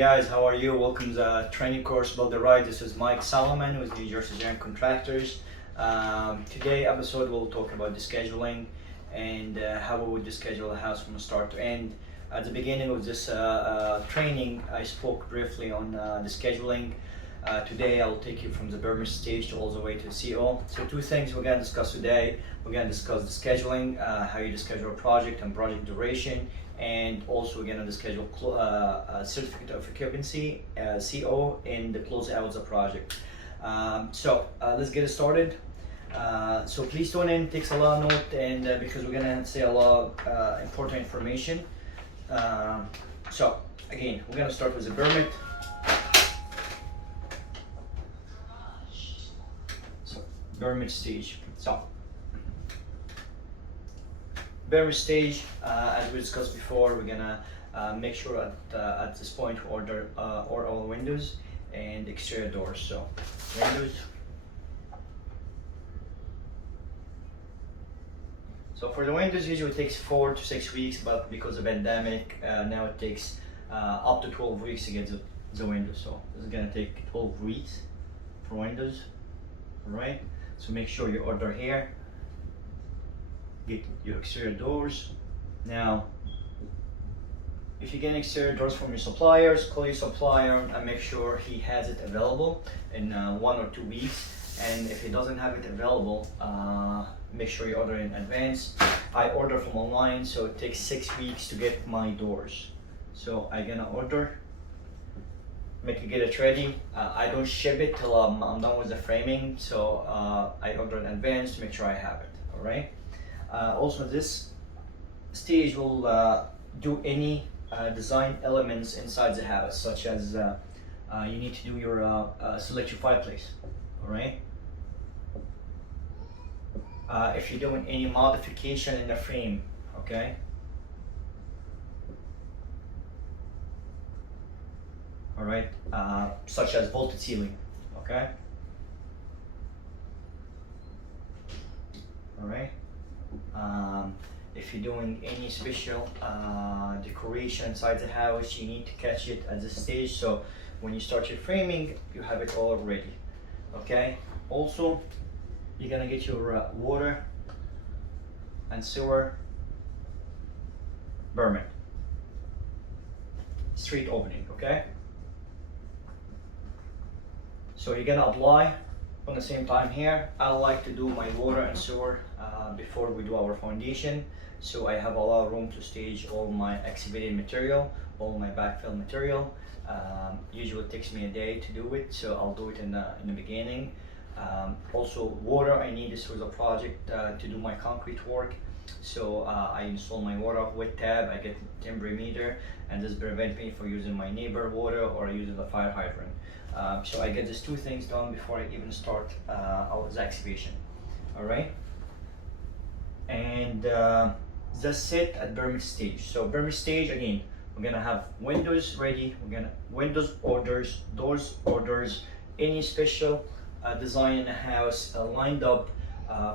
guys, how are you? Welcome to the training course Build the Ride. This is 𝐬𝐨𝐬𝐷 with NJGCB Contractors. Today episode we'll talk about the scheduling and how we would schedule a house from start to end. At the beginning of this training, I spoke briefly on the scheduling. Today I'll take you from the permit stage to all the way to CO. So two things we're going to discuss today. We're going to discuss the scheduling, how you schedule a project and project duration, and also we're going to schedule certificate of occupancy, CO, and close out the project. Let's get started. So please tune in, takes a lot of note, and because we're going to say a lot of important information. So again, we're going to start with the permit. Permit stage. So, permit stage, as we discussed before, we're gonna make sure at this point we order all windows and exterior doors. So, windows. So for the windows, usually it takes 4 to 6 weeks, but because of pandemic, now it takes up to 12 weeks to get the windows. So this is gonna take 12 weeks for windows. All right. So make sure you order here, get your exterior doors. Now, if you get exterior doors from your suppliers, call your supplier and make sure he has it available in 1 or 2 weeks. And if he doesn't have it available, make sure you order in advance. I order from online, so it takes 6 weeks to get my doors. So I'm gonna order. Get it ready. I don't ship it till I'm done with the framing, so I order in advance to make sure I have it. All right. Also, this stage will do any design elements inside the house, such as you need to do your select your fireplace. All right. If you're doing any modification in the frame, okay. All right, such as vaulted ceiling, okay? All right. If you're doing any special decoration inside the house, you need to catch it at this stage. So when you start your framing, you have it all ready, okay? Also, you're gonna get your water and sewer permit, street opening, okay? So you're gonna apply on the same time here. I like to do my water and sewer before we do our foundation. So I have a lot of room to stage all my excavated material, all my backfill material. Usually it takes me a day to do it, so I'll do it in the beginning. Also water, I need this for the project to do my concrete work. So I install my water with tab, I get temporary meter, and this prevents me from using my neighbor water or using the fire hydrant. So I get these two things done before I even start the excavation. All right, and that's it at permit stage. So permit stage, again, we're gonna have windows ready. We're gonna windows orders, doors orders, any special design in the house lined up.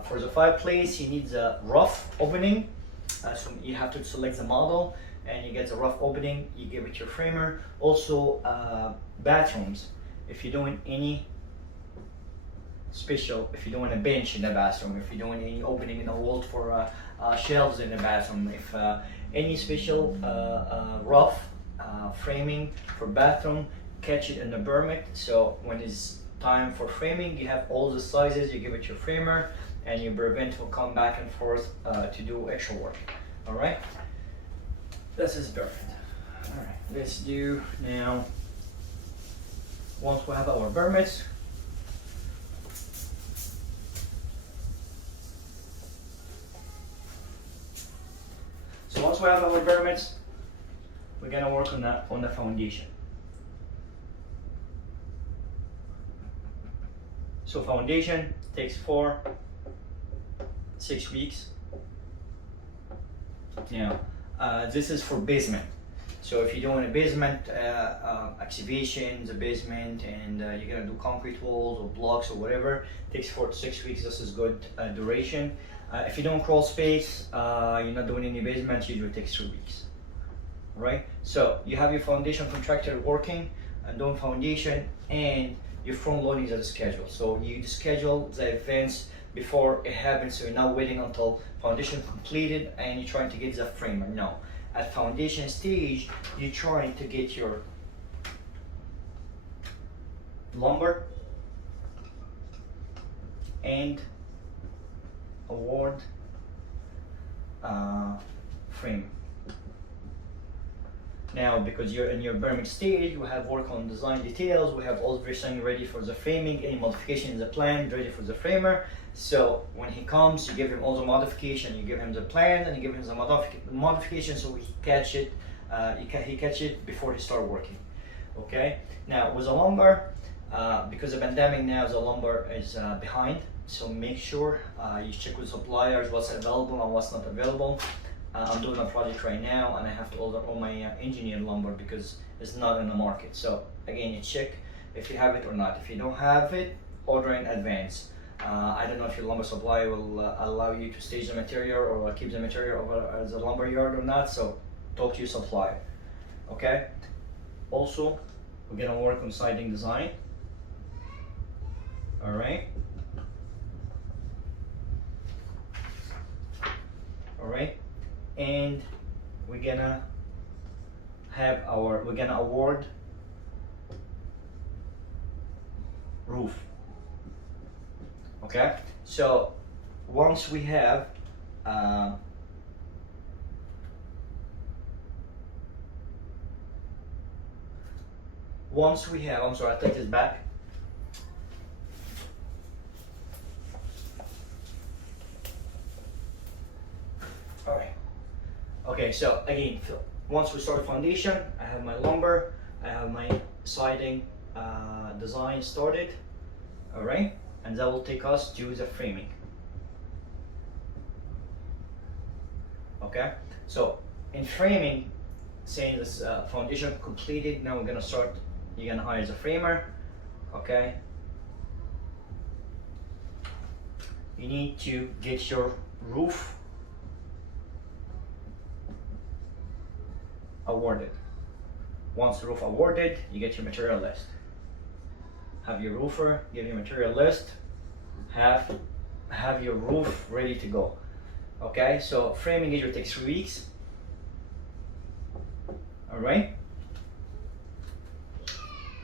For the fireplace, you need the rough opening. So you have to select the model, and you get the rough opening. You give it your framer. Also, bathrooms. If you're doing any special, if you're doing a bench in the bathroom, if you're doing any opening in the wall for shelves in the bathroom, if any special rough framing for bathroom, catch it in the permit. So when it's time for framing, you have all the sizes, you give it your framer, and your prevent will come back and forth to do extra work. All right, this is perfect. All right, let's do now. Once we have our permits, we're gonna work on the foundation. So foundation takes 4 to 6 weeks. Now, this is for basement. So if you're doing a basement excavation, the basement, and you're gonna do concrete walls or blocks or whatever, it takes 4 to 6 weeks. This is good duration. If you don't crawl space, you're not doing any basement, usually takes 3 weeks. right? So you have your foundation contractor working and doing foundation, and your front loading is at a schedule. So you schedule the events before it happens, so you're not waiting until foundation completed and you're trying to get the framer. No, at foundation stage, you're trying to get your lumber and award frame. Now, because you're in your Birmingham stage, we have work on design details, we have everything ready for the framing, any modification in the plan ready for the framer. So when he comes, you give him all the modification, you give him the plan, and you give him the modification, so he catch it, he catch it before he start working. Okay. Now with the lumber, because of the pandemic now, the lumber is behind. So make sure you check with suppliers what's available and what's not available. I'm doing a project right now and I have to order all my engineered lumber because it's not in the market. So again, you check if you have it or not. If you don't have it, order in advance. I don't know if your lumber supplier will allow you to stage the material or keep the material over at the lumber yard or not. So talk to your supplier. Okay. Also, we're gonna work on siding design. All right. All right. And we're gonna award roof. Okay, so once we have I'm sorry, I take this back. All right. Okay, so again, once we start foundation, I have my lumber, I have my siding design started, all right, and that will take us to the framing. Okay, so in framing, saying this foundation completed, now we're gonna start. You're gonna hire the framer. Okay, you need to get your roof awarded. Once the roof awarded, you get your material list. Have your roofer give you material list. Have your roof ready to go. Okay, so framing usually takes 3 weeks. All right.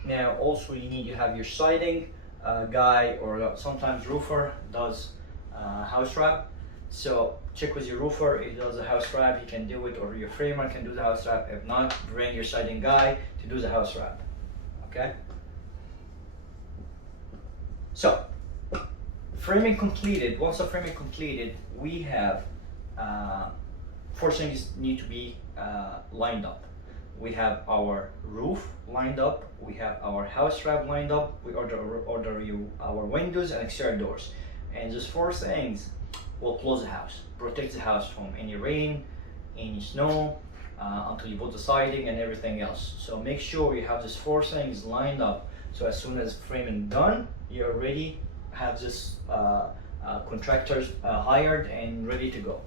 Now also you need to have your siding guy, or sometimes roofer does house wrap. So check with your roofer, if he does a house wrap, he can do it, or your framer can do the house wrap. If not, bring your siding guy to do the house wrap. Okay? So, framing completed. Once the framing completed, we have 4 things need to be lined up. We have our roof lined up, we have our house wrap lined up, we order you our windows and exterior doors. And those 4 things will close the house, protect the house from any rain, any snow, until you put the siding and everything else. So make sure you have these 4 things lined up, so as soon as framing done, you already have this contractors hired and ready to go.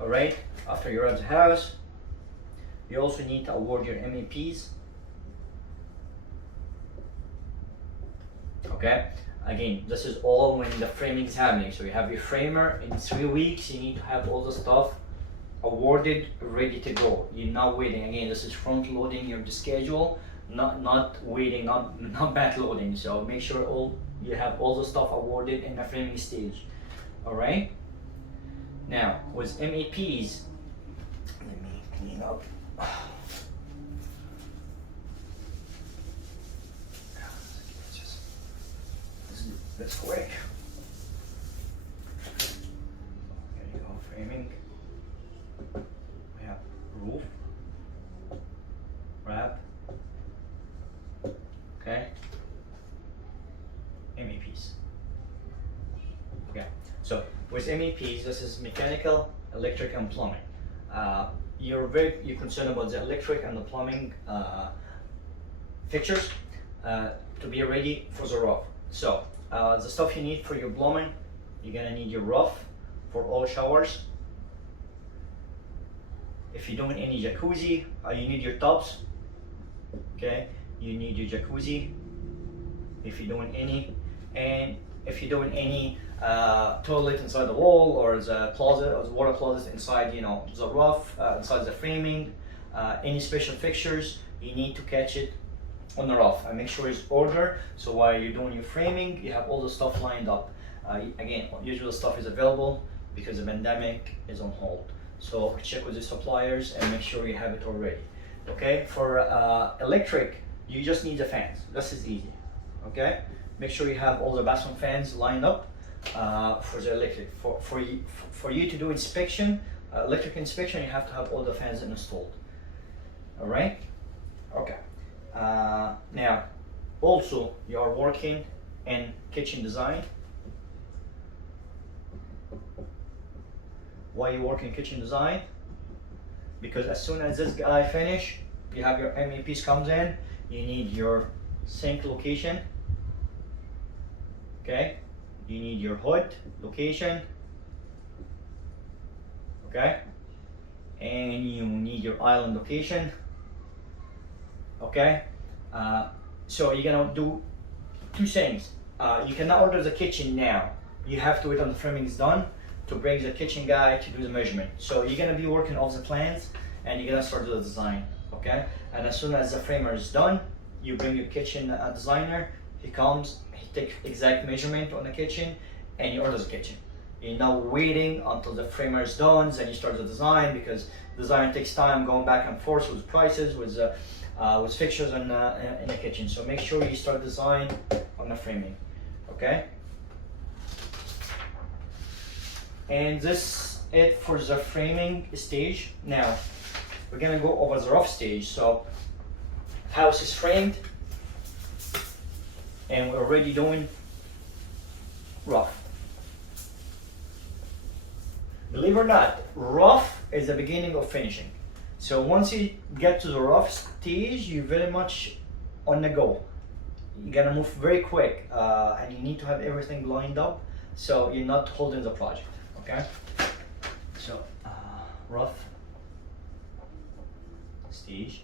All right, after you're at the house, you also need to award your MAPs. Okay, again, this is all when the framing is happening. So you have your framer in 3 weeks, you need to have all the stuff awarded, ready to go. You're not waiting. Again, this is front loading your schedule, not waiting, not back loading. So make sure you have all the stuff awarded in the framing stage. All right. Now with MAPs, let me clean up. Let's do this quick. There you go, framing. We have roof, wrap, okay, MAPs. Okay, so with MAPs, this is mechanical, electric, and plumbing. You're concerned about the electric and the plumbing fixtures to be ready for the roof. So the stuff you need for your plumbing, you're gonna need your roof for all showers, If you're doing any jacuzzi, you need your tubs. Okay, you need your jacuzzi. If you're doing any, and if you're doing any toilet inside the wall, or the closet, or the water closet inside, you know, the roof, inside the framing, any special fixtures, you need to catch it on the roof and make sure it's ordered. So while you're doing your framing, you have all the stuff lined up. Again, usual stuff is available because the pandemic is on hold. So check with the suppliers and make sure you have it already. Okay, for electric, you just need the fans. This is easy. Okay, make sure you have all the bathroom fans lined up for the electric. For you to do inspection, electric inspection, you have to have all the fans installed. All right. Okay. Now, also you are working in kitchen design. Why you work in kitchen design? Because as soon as this guy finish, you have your MEPs comes in, you need your sink location. Okay, you need your hood location. Okay, and you need your island location. Okay, so you're gonna do two things. You cannot order the kitchen now. You have to wait until the framing is done to bring the kitchen guy to do the measurement. So you're gonna be working off the plans and you're gonna start the design. Okay, and as soon as the framer is done, you bring your kitchen designer. He comes, he takes exact measurement on the kitchen, and you order the kitchen. You're not waiting until the framer is done, then you start the design, because design takes time going back and forth with prices, with fixtures in the kitchen. So make sure you start design on the framing. Okay. And this is it for the framing stage. Now we're gonna go over the rough stage. So house is framed, and we're already doing rough. Believe it or not, rough is the beginning of finishing. So once you get to the rough stage, you're very much on the go. You're gonna move very quick, and you need to have everything lined up so you're not holding the project. Okay, so rough stage.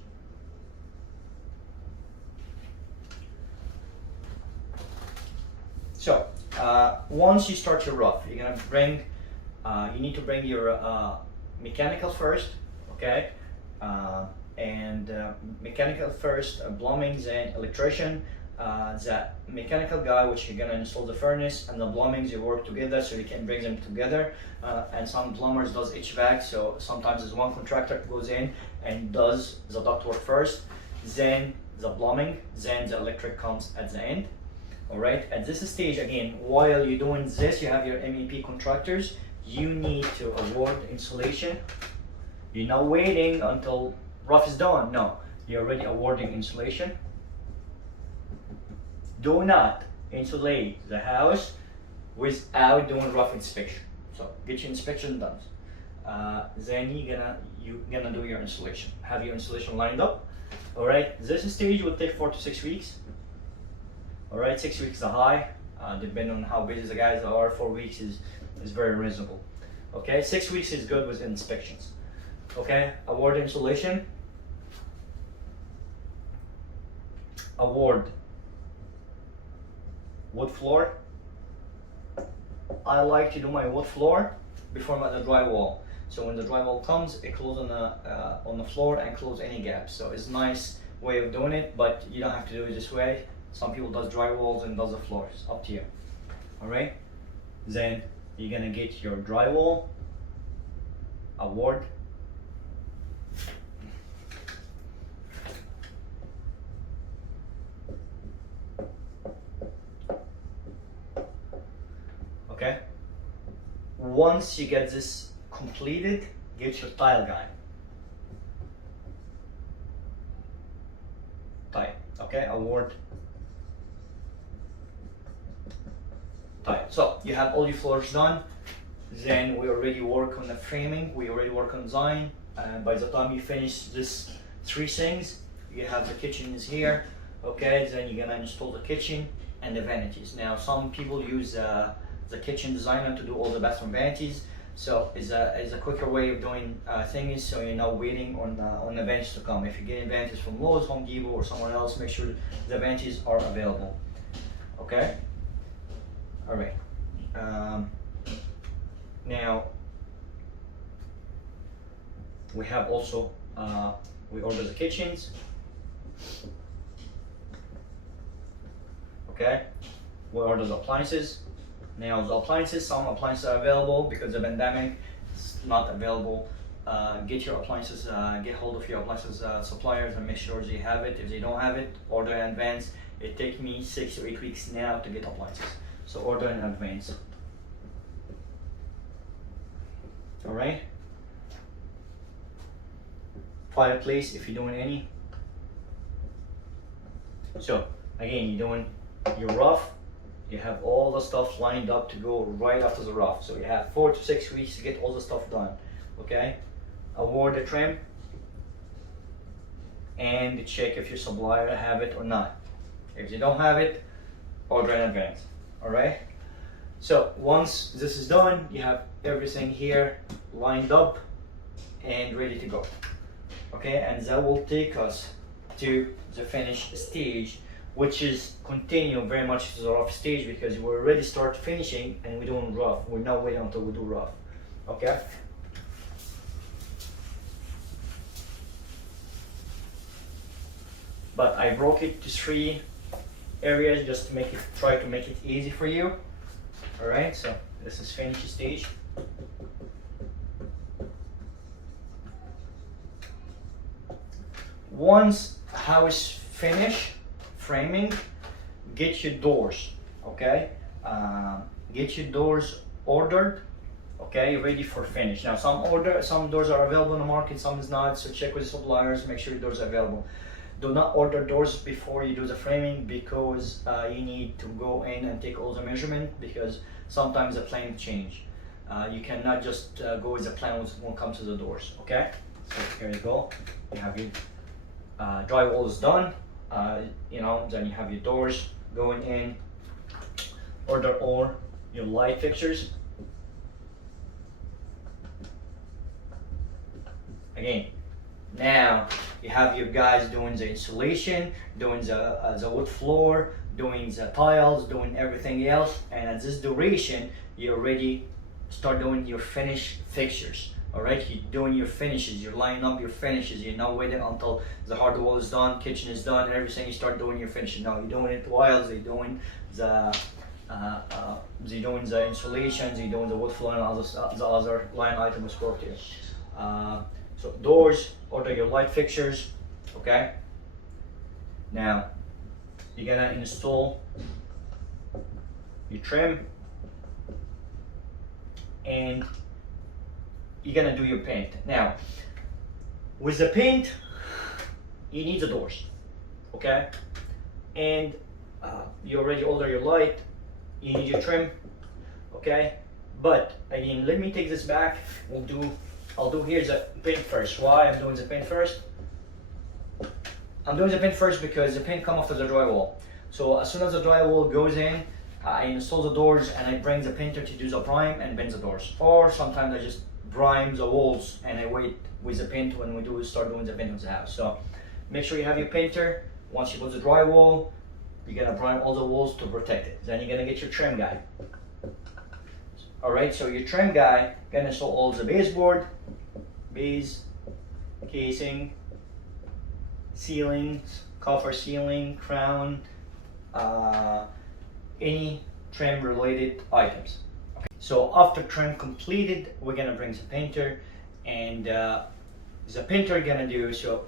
So once you start your rough, you're gonna bring, you need to bring your mechanical first, okay, and mechanical first, plumbing, then electrician. The mechanical guy, which you're gonna install the furnace, and the plumbing, you work together, so you can bring them together. And some plumbers does HVAC, so sometimes there's one contractor goes in and does the ductwork first, then the plumbing, then the electric comes at the end. All right, at this stage, again, while you're doing this, you have your MEP contractors. You need to award insulation. You're not waiting until rough is done. No, you're already awarding insulation. Do not insulate the house without doing rough inspection. So get your inspection done. Then you're gonna do your insulation. Have your insulation lined up. All right, this stage will take 4 to 6 weeks. All right, 6 weeks is a high, depending on how busy the guys are. 4 weeks is very reasonable. Okay, 6 weeks is good with inspections. Okay, award insulation. Award wood floor. I like to do my wood floor before the drywall. So when the drywall comes, it closes on the floor and close any gaps. So it's a nice way of doing it, but you don't have to do it this way. Some people does drywalls and does the floors, up to you. All right, then you're gonna get your drywall award. Okay, once you get this completed, get your tile guy. Tile, okay, award tile. So you have all your floors done. Then we already work on the framing, we already work on design. And by the time you finish this 3 things, you have the kitchen is here. Okay, then you're gonna install the kitchen and the vanities. Now some people use the kitchen designer to do all the bathroom vanities. So it's a quicker way of doing things, so you're not waiting on the bench to come. If you get benches from Lowe's, Home Depot, or somewhere else, make sure the benches are available. Okay. All right. Now we have also we order the kitchens. Okay. We order the appliances. Now the appliances, some appliances are available because of the pandemic. It's not available. Get your appliances, get hold of your appliances suppliers and make sure they have it. If they don't have it, order in advance. It takes me 6 to 8 weeks now to get appliances. So order in advance. All right. Fireplace, if you're doing any. So again, you're doing your roof. You have all the stuff lined up to go right after the roof. So you have 4 to 6 weeks to get all the stuff done. Okay. Award the trim and check if your supplier have it or not. If they don't have it, order in advance. All right. So once this is done, you have everything here lined up and ready to go. Okay, and that will take us to the finish stage, which is continue very much to the rough stage, because we already start finishing and we're doing rough. We're not waiting until we do rough. Okay. But I broke it to 3 areas just to make it, try to make it easy for you. All right, so this is finish stage. Once house finish, framing, get your doors. Okay, get your doors ordered. Okay, ready for finish. Now some doors are available in the market, some is not. So check with the suppliers, make sure your doors are available. Do not order doors before you do the framing, because you need to go in and take all the measurement, because sometimes the plan change. You cannot just go with the plan when it comes to the doors. Okay, so here you go. You have your drywall is done. You know, then you have your doors going in. Order all your light fixtures. Again, now you have your guys doing the insulation, doing the wood floor, doing the tiles, doing everything else, and at this duration you already start doing your finished fixtures. All right, you're doing your finishes, you're lining up your finishes. You're not waiting until the hard wall is done, kitchen is done, and everything. You start doing your finishes. Now you're doing it while they're doing the insulation, they're doing the wood floor, and the other line items spoke to. So doors, order your light fixtures. Okay. Now you're gonna install your trim, and you're gonna do your paint. Now with the paint, you need the doors. Okay, and you already order your light, you need your trim. Okay, but again, let me take this back. I'll do here the paint first. Why I'm doing the paint first? I'm doing the paint first because the paint comes after the drywall. So as soon as the drywall goes in, I install the doors and I bring the painter to do the prime and paint the doors. Or sometimes I just prime the walls and I wait with the paint when we start doing the paint of the house. So make sure you have your painter. Once you put the drywall, you're gonna prime all the walls to protect it. Then you're gonna get your trim guy. All right, so your trim guy gonna install all the baseboard, base, casing, ceilings, coffer ceiling, crown, any trim related items. Okay. So after trim completed, we're gonna bring the painter, and the painter gonna do so.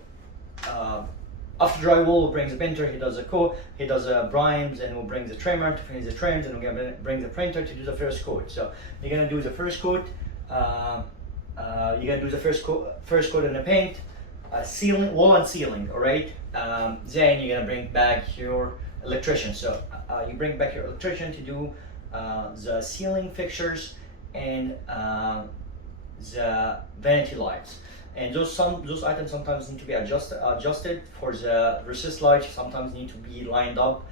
After drywall, we'll bring the painter. He does the coat, he does the primes, and we'll bring the trimmer to finish the trims, and we're gonna bring the painter to do the first coat. So you're gonna do the first coat. You're gonna do the first coat in the paint, ceiling, wall and ceiling. All right. Then you're gonna bring back your electrician. So you bring back your electrician to do the ceiling fixtures and the vanity lights. and those items sometimes need to be adjusted. For the resist light, sometimes need to be lined up.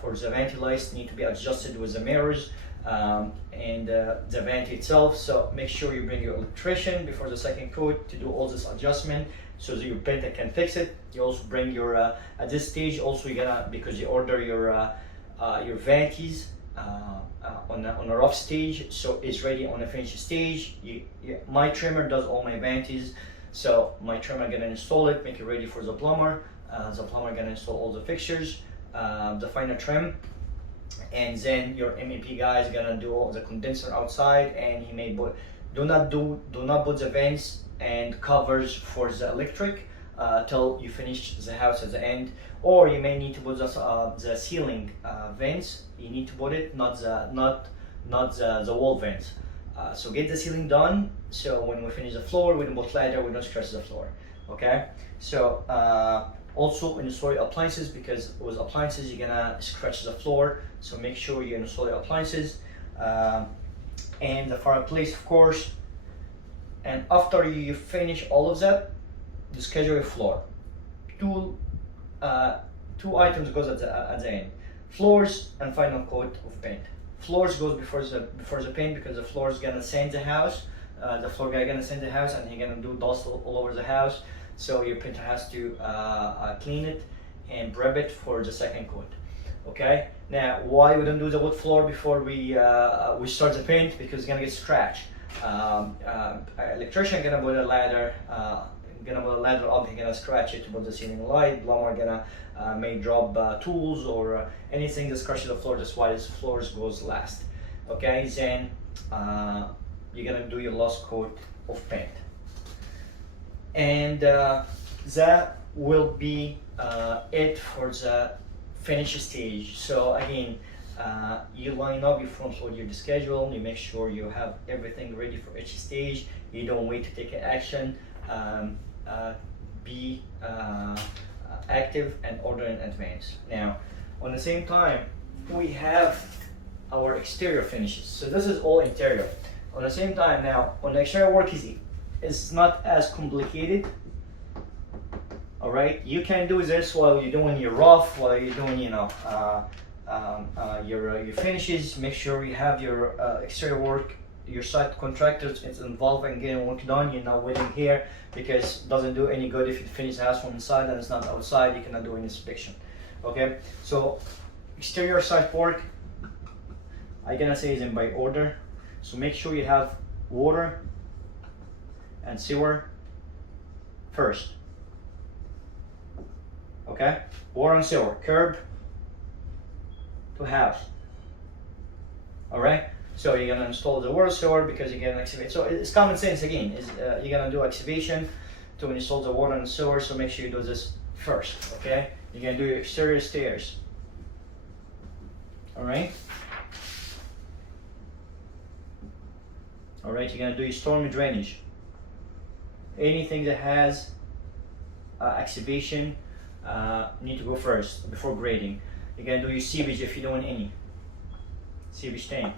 For the vanity lights, need to be adjusted with the mirrors and the vanity itself. So make sure you bring your electrician before the second coat to do all this adjustment, so that your painter can fix it. You also bring your at this stage also you're gonna, because you order your vanities on a rough stage, so it's ready on a finished stage. My trimmer does all my vanities, so my trimmer gonna install it, make it ready for the plumber. The plumber gonna install all the fixtures, the final trim, and then your MEP guy is gonna do all the condenser outside, and he may do not put the vents and covers for the electric till you finish the house at the end. Or you may need to put the ceiling vents. You need to put it, not the wall vents. So get the ceiling done, so when we finish the floor, we don't put ladder, we don't scratch the floor. Okay. So also install your appliances, because with appliances you're gonna scratch the floor. So make sure you install your appliances and the fireplace, of course. And after you finish all of that, you schedule your floor. Two items goes at the end: floors and final coat of paint. Floors goes before the paint, because the floor is gonna sand the house. The floor guy gonna sand the house, and he's gonna do dust all over the house. So your painter has to clean it and prep it for the second coat. Okay. Now, why we don't do the wood floor before we start the paint? Because it's gonna get scratched. Electrician gonna put a ladder. Up, he's gonna scratch it to put the ceiling light. Plumber gonna may drop tools or anything that scratches the floor. That's why this floors goes last. Okay, then you're gonna do your last coat of paint, and that will be it for the finish stage. So again, you line up your front load, your schedule. You make sure you have everything ready for each stage. You don't wait to take action. Be active and order in advance. Now, on the same time, we have our exterior finishes. So this is all interior. On the same time, now on the exterior work is not as complicated. All right, you can do this while you're doing your rough, while you're doing your finishes. Make sure you have your exterior work. Your site contractors is involved in getting work done. You're not waiting here, because it doesn't do any good if you finish the house from inside and it's not outside. You cannot do an inspection. Okay, so exterior site work, I'm gonna say is in by order. So make sure you have water and sewer first. Okay, water and sewer, curb to house. All right. So you're gonna install the water sewer, because you're gonna excavate. So it's common sense again. You're gonna do excavation to install the water and sewer. So make sure you do this first. Okay. You're gonna do your exterior stairs. All right. All right. You're gonna do your storm drainage. Anything that has excavation need to go first before grading. You're gonna do your sewage if you're doing any sewage tank.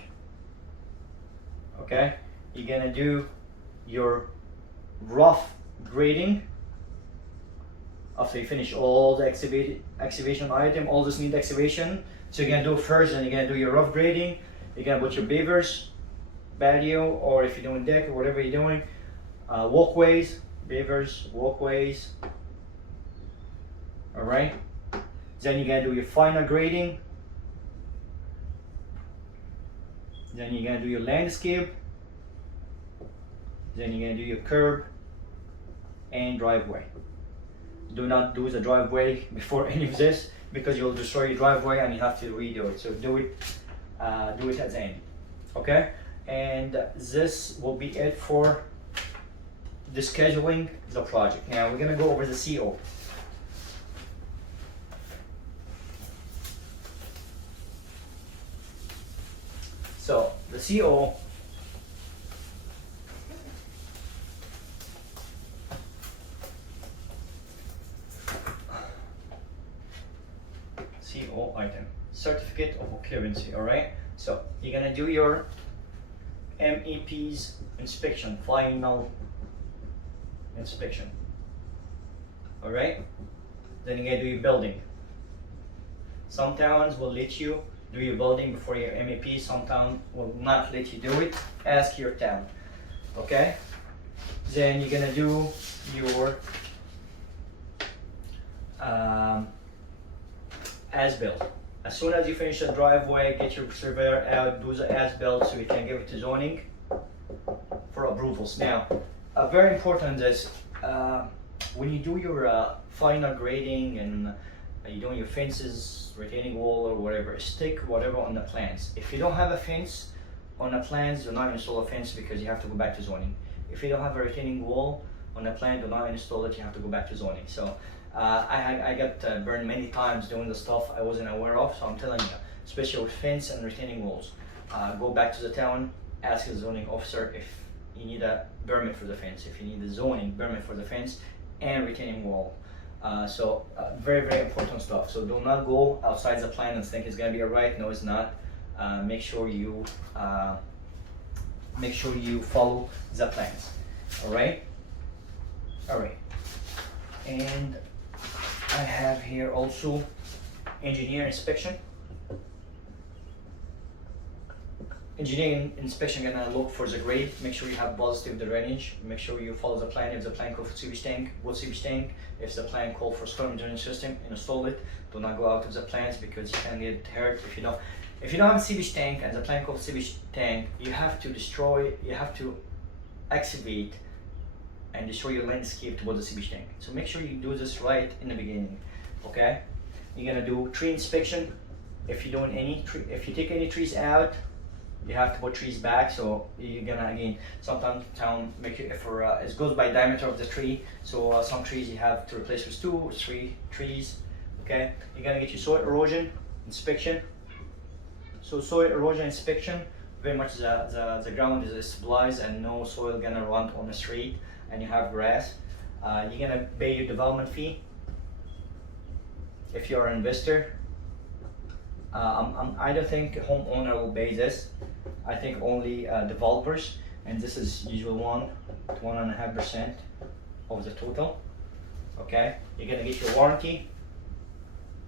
Okay, you're gonna do your rough grading after you finish all the excavation item. All this need excavation, so you're gonna do first, and you're gonna do your rough grading. You're gonna put your pavers, patio, or if you're doing deck or whatever you're doing, walkways, pavers, walkways. All right. Then you're gonna do your final grading. Then you're gonna do your landscape. Then you're gonna do your curb and driveway. Do not do the driveway before any of this, because you'll destroy your driveway and you have to redo it. So do it at the end. Okay? And this will be it for the scheduling the project. Now we're gonna go over the CO. So the CO item, certificate of occupancy. All right. So you're gonna do your MEP's inspection, final inspection. Alright? Then you gotta do your building. Some towns will let you do your building before your MEP, some town will not let you do it. Ask your town. Okay? Then you're gonna do your as-built. As soon as you finish the driveway, get your surveyor out, do the as-built so you can give it to zoning for approvals. Now, very important is when you do your final grading and you're doing your fences, retaining wall or whatever, stick whatever on the plans. If you don't have a fence on the plans, do not install a fence because you have to go back to zoning. If you don't have a retaining wall on the plan, do not install it, you have to go back to zoning. So I got burned many times doing the stuff I wasn't aware of, so I'm telling you, especially with fence and retaining walls, go back to the town, ask the zoning officer if you need a permit for the fence, if you need a zoning permit for the fence and retaining wall. Very, very important stuff. So do not go outside the plan and think it's gonna be alright. No, it's not. Make sure you follow the plans. Alright? Alright. And I have here also engineer inspection. Engineering inspection gonna look for the grade, make sure you have positive drainage, make sure you follow the plan. If the plan calls for sewage tank, what sewage tank. If the plan calls for storm drainage system, install it. Do not go out of the plans because you can get hurt if you don't. If you don't have a sewage tank and the plan calls for sewage tank, you have to excavate and destroy your landscape towards the sewage tank. So make sure you do this right in the beginning, okay? You're gonna do tree inspection. If you're doing if you take any trees out, you have to put trees back. So you're gonna, again, sometimes town make you, it goes by diameter of the tree. So some trees you have to replace with 2 or 3 trees, okay? You're gonna get your soil erosion inspection. So soil erosion inspection, very much the ground is stabilized and no soil gonna run on the street and you have grass. You're gonna pay your development fee if you're an investor. I don't think homeowner will pay this. I think only developers, and this is usually 1 to 1.5% of the total. Okay, you're gonna get your warranty.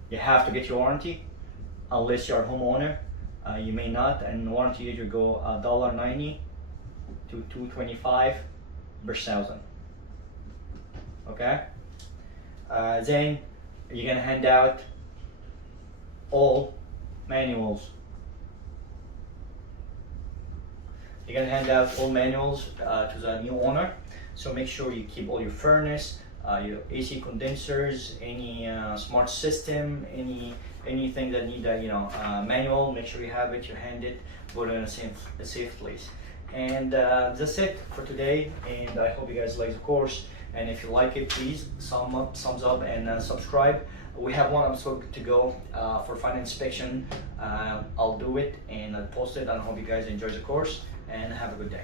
You have to get your warranty, unless you're a homeowner. You may not, and warranty usually go $1.90 to $2.25 per thousand. Okay, then you're gonna hand out all manuals. You're gonna hand out all manuals to the new owner. So make sure you keep all your furnace, your AC condensers, any smart system, anything that need a manual. Make sure you have it. You hand it, put it in a safe place. And that's it for today. And I hope you guys like the course. And if you like it, please thumbs up and subscribe. We have 1 episode to go for final inspection. I'll do it and I'll post it. I hope you guys enjoy the course and have a good day.